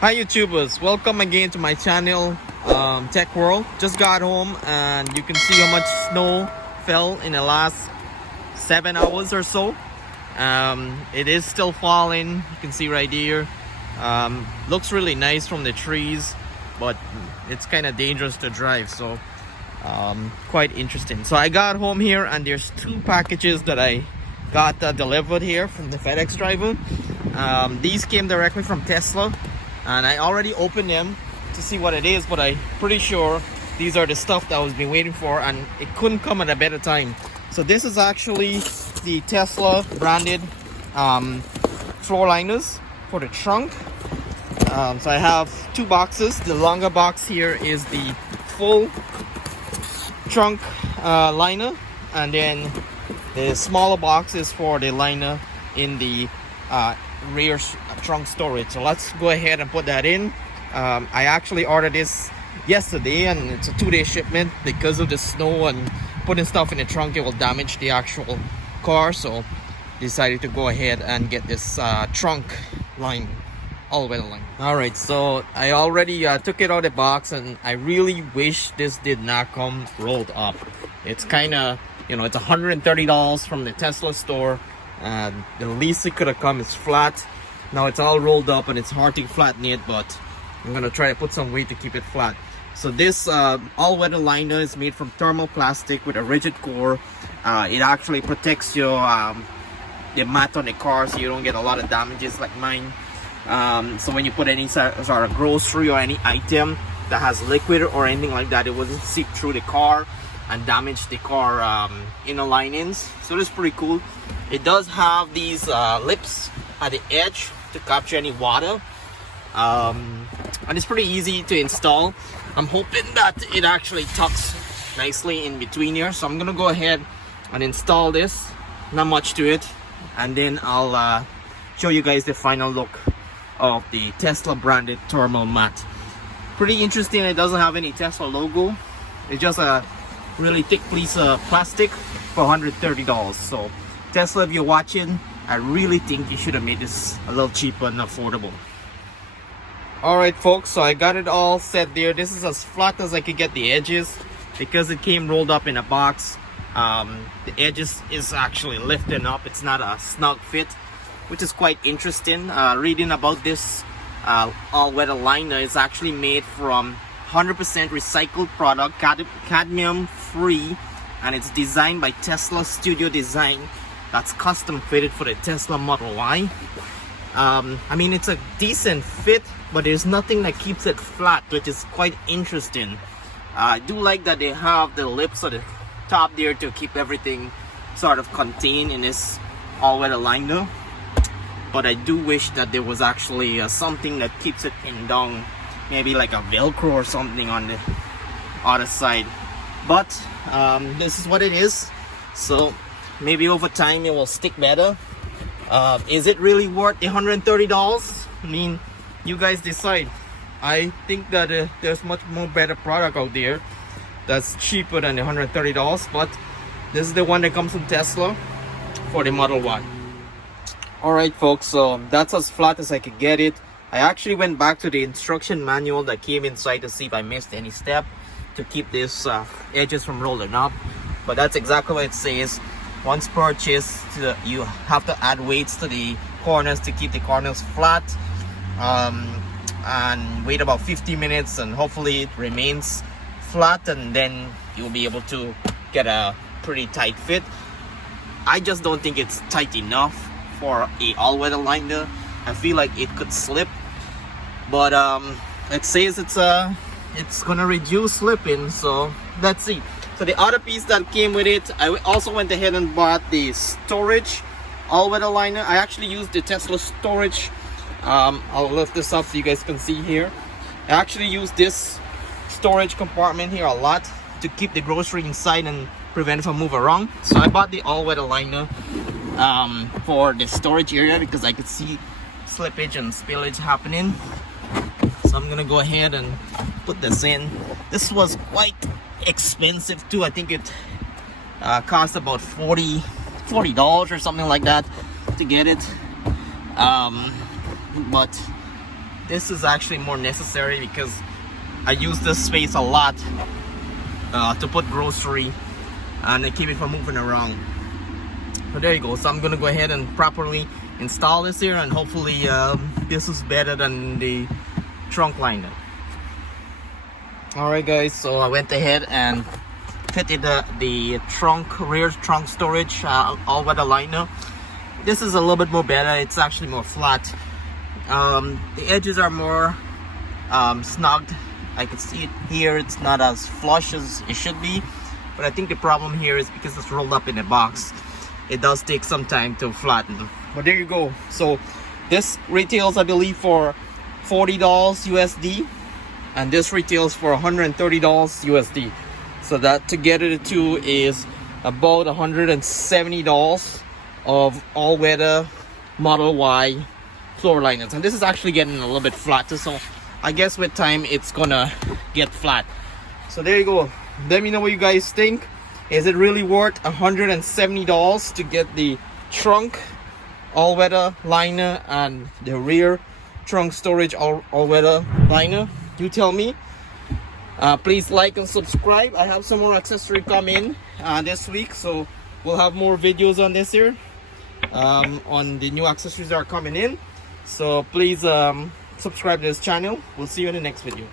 Hi YouTubers, welcome again to my channel, Tech World. Just got home and you can see how much snow fell in the last 7 hours or so. It is still falling, you can see right here. Looks really nice from the trees, but it's kind of dangerous to drive, so quite interesting. So I got home here and there's 2 packages that I got delivered here from the FedEx driver. These came directly from Tesla. And I already opened them to see what it is, but I'm pretty sure these are the stuff that I was been waiting for, and it couldn't come at a better time. So this is actually the Tesla branded floor liners for the trunk. So I have 2 boxes. The longer box here is the full trunk liner, and then the smaller box is for the liner in the rear trunk storage. So let's go ahead and put that in. I actually ordered this yesterday and it's a 2-day shipment. Because of the snow and putting stuff in the trunk, it will damage the actual car, so decided to go ahead and get this trunk line, all-weather line. All right, so I already took it out of the box, and I really wish this did not come rolled up. It's kind of, it's $130 from the Tesla store. The least it could have come is flat. Now it's all rolled up and it's hard to flatten it, but I'm gonna try to put some weight to keep it flat. So this all-weather liner is made from thermoplastic with a rigid core. It actually protects your the mat on the car, so you don't get a lot of damages like mine. So when you put any sort of grocery or any item that has liquid or anything like that, it wouldn't seep through the car and damage the car inner linings. So this is pretty cool. It does have these lips at the edge to capture any water, and it's pretty easy to install. I'm hoping that it actually tucks nicely in between here, so I'm gonna go ahead and install this. Not much to it, and then I'll show you guys the final look of the Tesla branded thermal mat. Pretty interesting. It doesn't have any Tesla logo. It's just a really thick piece of plastic for $130. So Tesla, if you're watching, I really think you should have made this a little cheaper and affordable. Alright folks, so I got it all set there. This is as flat as I could get the edges because it came rolled up in a box. The edges is actually lifting up. It's not a snug fit, which is quite interesting. Reading about this all-weather liner is actually made from 100% recycled product, cadmium free, and it's designed by Tesla Studio Design. That's custom fitted for the Tesla Model Y. I mean, it's a decent fit, but there's nothing that keeps it flat, which is quite interesting. I do like that they have the lips at the top there to keep everything sort of contained in this all-weather liner. But I do wish that there was actually something that keeps it pinned down, maybe like a Velcro or something on the other side. But this is what it is. So maybe over time it will stick better. Is it really worth the $130? I mean, you guys decide. I think that there's much more better product out there that's cheaper than the $130, but this is the one that comes from Tesla for the Model Y. Alright folks, so that's as flat as I could get it. I actually went back to the instruction manual that came inside to see if I missed any step to keep this edges from rolling up, but that's exactly what it says. Once purchased, you have to add weights to the corners to keep the corners flat, and wait about 50 minutes and hopefully it remains flat, and then you'll be able to get a pretty tight fit. I just don't think it's tight enough for a all-weather liner. I feel like it could slip, but it says it's gonna reduce slipping, so let's see. So the other piece that came with it, I also went ahead and bought the storage all-weather liner. I actually used the Tesla storage. I'll lift this up so you guys can see here. I actually use this storage compartment here a lot to keep the grocery inside and prevent it from moving around. So I bought the all-weather liner for the storage area because I could see slippage and spillage happening. So I'm gonna go ahead and put this in. This was quite expensive too. I think it cost about $40 or something like that to get it. But this is actually more necessary because I use this space a lot to put grocery and I keep it from moving around. So there you go. So I'm gonna go ahead and properly install this here, and hopefully this is better than the trunk liner. Alright guys, so I went ahead and fitted the rear trunk storage all-weather liner. This is a little bit more better. It's actually more flat. The edges are more snugged. I can see it here. It's not as flush as it should be, but I think the problem here is because it's rolled up in a box. It does take some time to flatten. But there you go. So this retails, I believe, for $40 USD, and this retails for $130 USD. So that together the two is about $170 of all-weather Model Y floor liners. And this is actually getting a little bit flatter, so I guess with time it's gonna get flat. So there you go. Let me know what you guys think. Is it really worth $170 to get the trunk all-weather liner and the rear trunk storage all-weather liner? You tell me. Please like and subscribe. I have some more accessory coming this week, so we'll have more videos on this here, on the new accessories that are coming in. So please subscribe to this channel. We'll see you in the next video.